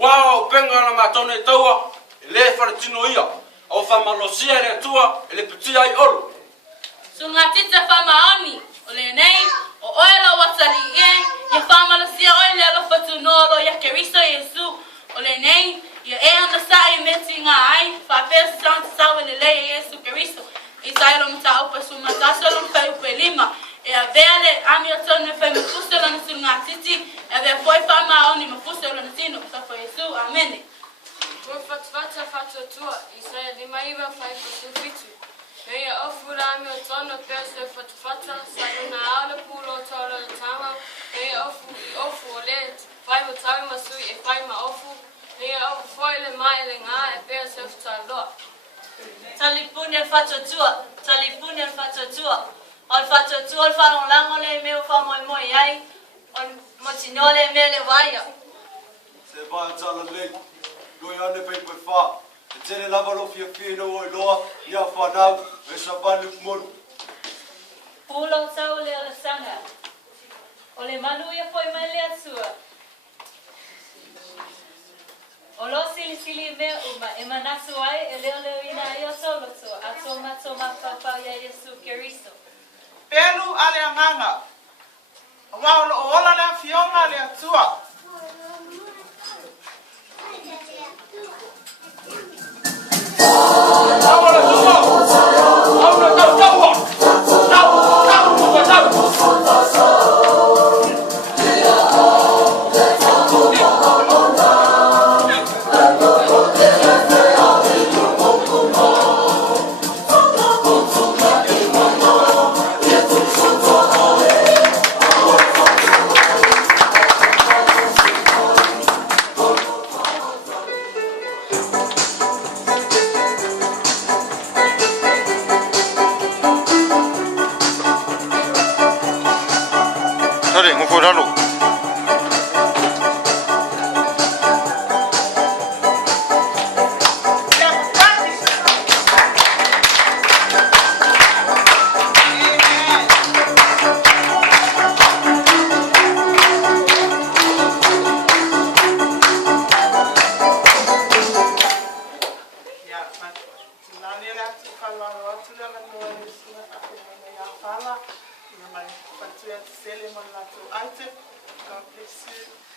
Wow, penga ma tone taua, le faratino ia, au famalosia le tua, le petia I olu. Sungatita famaoni, ole nei, o oela watali ien, ya famalosia oile lo fatunolo ya keriso Yesu, ole nei, ya anda sa meti nga ai, fa pesant sa le Yesu Keristo. Isailo mta upa sumataso lo fa upelima. E a vele amiotone fa mfuselo na sungatiti, e ve foi famaoni mfuselo na sino, sa fa Yesu, amen. Fatfata fatatua, Isaia dimaiva fai kusufitu. Hei ofura amiotono pese fatfata, saruna ala pulo tolo tama. Hei ofu ole, fai mutawi masui e fai ma ofu. Hei ofu foile maile nga e pese ftaloa. Talipuni al fatatua, talipuni al fatatua. Al fatatua al falon langole meu fa moi ai. Al motinole mele vaya. Se vai tala lei. Doi ane pei pei wha. E tene lava lo fia fia o loa. Ia whanau. E sa vanu monu. Pulo tau le ala sanga. O le manu ia foi mai le atua. O lo sili me uma. E manasu ai e leo ina ai o solo tua. A toma papa ia Yesu Keristo. Pelu ale anganga. Wa o ola le fiona le atua. Sorry, mo ko ralo. God bless you.